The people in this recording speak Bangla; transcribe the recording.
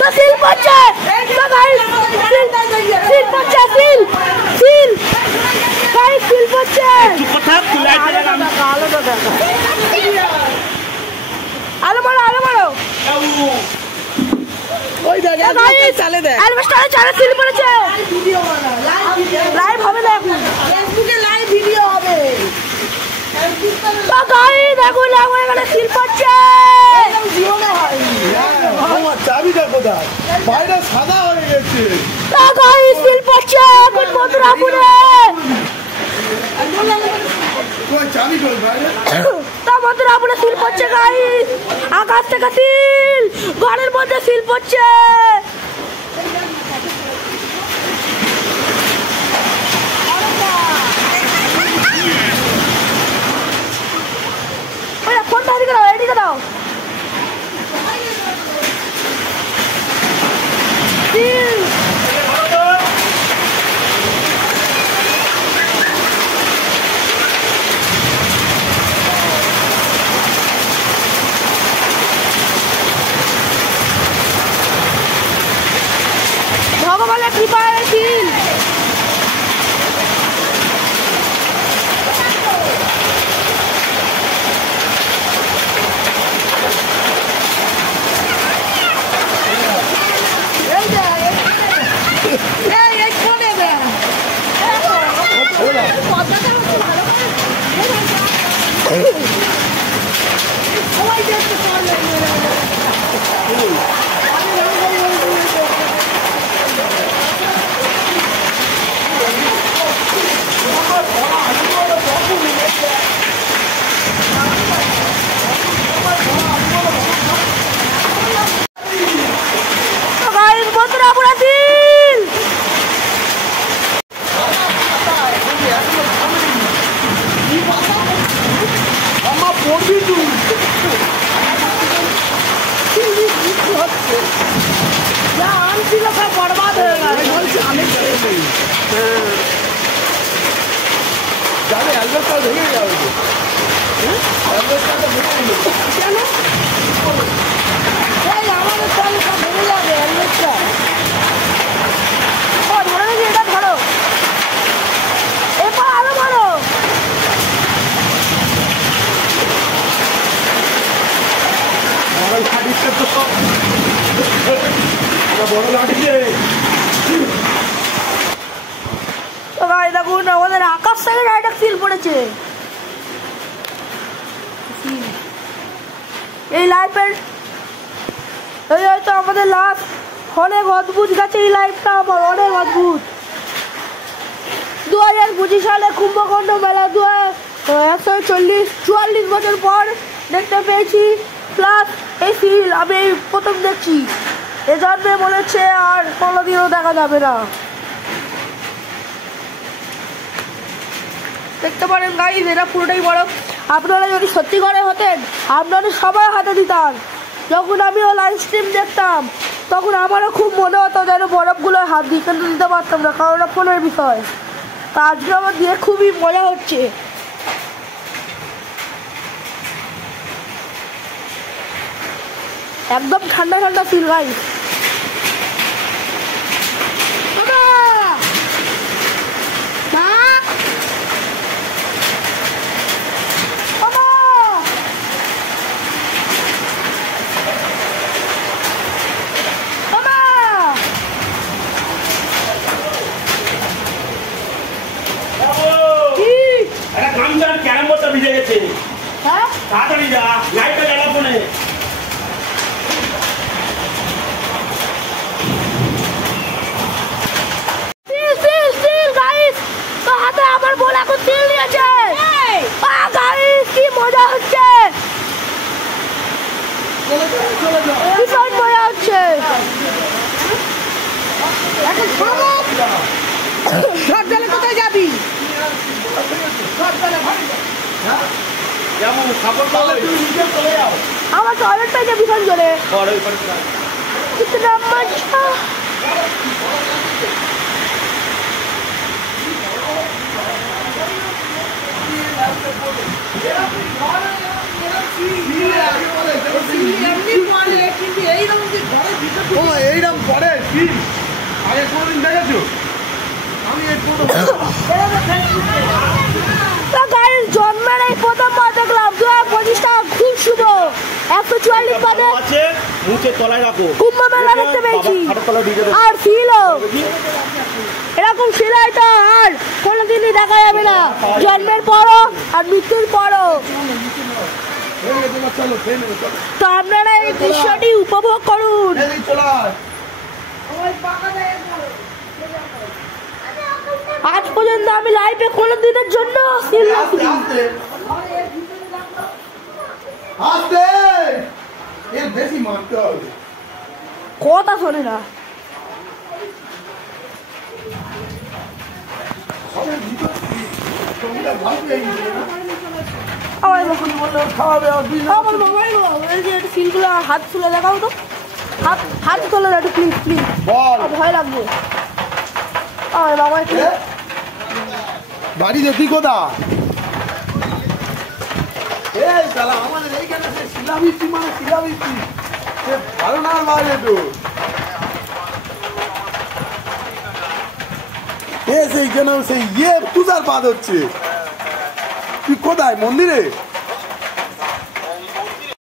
তো সিল পড়ছে তো গাইস সিল পড়ছে সিল গাইস সিল পড়ছে কথা তুই লাইট জ্বালা আলো দাদা আলো মারো ওই দেখে চালে দে অ্যালবাস্টারে চালে সিল পড়েছে ভিডিও বানা লাইভ হবে না ফেসবুকে লাইভ ভিডিও হবে তো গাইস দেখো লাগো এখানে সিল পড়ছে জীবনে হয় আমার চাবিটা কোথায় বাইরে সাদা হয়ে গেছে তো গাইস সিল পড়ছে এখন মথুরাপুরে কই চাবি কই বাইরে তো মথুরাপুরে সিল পড়ছে গাইস আকাশ থেকে সিল ঘরের মধ্যে সিল পড়ছে ফোনটা এদিকে দাও ভগবানের কৃপায় সিল बर्बाद हो जाने एल्बस्टार ভেঙে যাবে এল্বস্টারটা ভেঙে গেল কেন এই আমাদের চাল সব ভেঙে যাবে এল্বস্টার ও ধরো নাকি এটা ধরো এরপর আরো মারো আমার লাঠিতে তো বড় লাঠি যে তো গাই দেখুন আমাদের আকাশ থেকে ডাইরেক্ট সিল পড়েছে এই লাইফের এই হয়তো আমাদের লাস্ট অনেক অদ্ভুত গেছে এই লাইফটা আমার অনেক অদ্ভুত 2025 সালে কুম্ভকর্ণ মেলা 144 বছর পর দেখতে পেয়েছি প্লাস এই সিল আমি প্রথম দেখছি এ জন্মে মনে হচ্ছে আর কোনোদিনও দেখা যাবে না দেখতে পারেন গাইস এটা পুরোটাই বরফ আপনারা যদি সত্যি করে হতেন আপনারা সবাই হাতে দিতাম যখন আমিও লাইভ স্ট্রিম দেখতাম তখন আমারও খুব মনে হতো যেন বরফগুলো হাত দিই কিন্তু দিতে পারতাম না কারণ ফোনের বিষয় তা আজকে আমার দিয়ে খুবই মজা হচ্ছে একদম ঠান্ডা ঠান্ডা ফিল গাইস ভিজে গেছে হ্যাঁ তাড়াতাড়ি যা লাইটটা জ্বালা ফোনে আমার বল এখন তেল নিয়েছে গাইস কি মজা হচ্ছে ভীষণ মজা হচ্ছে কোথায় যাবি আমার টয়লেট পেয়েছে ভীষণ জোরে कितना मजा এমনি পড়ে, কিন্তু এইরকম যে ঘরের ভিতরে ও এইরকম পড়ে কি আগে কোনোদিন দেখেছো? আমি এই ফটো তো গাড়ির জন্মের এই প্রথমবার দেখলাম 2025 টাকা খুব শুভ 144 পদে আছে মুখে তলায় রাখো কুম্ভ মেলা দেখতে পেয়েছি খাটের তলায় ঢুকে দেবো। আর ফিল এরকম ফিল হয়তো আর কোনোদিনই দেখা যাবে না জন্মের পরও আর মৃত্যুর পরও। চলো ট্রেনে চলো তো আপনারা এই দৃশ্যটি উপভোগ করুন। এই চলো আজ পর্যন্ত আমি লাইফে কোনো দিনের জন্য ফিল আস্তে আস্তে আস্তে এর বেশি মারতে হবে কথা শোনে না। সবের ভিতর ছবিটা ভালো পেয়ে গেছে না? আমার যখন বললো খাওয়াবে আর বিল আমার বাবাই এই যে ফিলগুলো হাত তুলে দেখাও তো হাত তুলে দাও একটু প্লিজ প্লিজ বল ভয় লাগবে। আমার বাবা একটু এ? বাড়ি যেতি কোথা এই তাহলে আমাদের এইখানে সে শিলাবৃষ্টি মানে শিলাবৃষ্টি সে ভালো না বাইরে তো সেইখানেও সেই তুষারপাত হচ্ছে তুই কোথায় মন্দিরে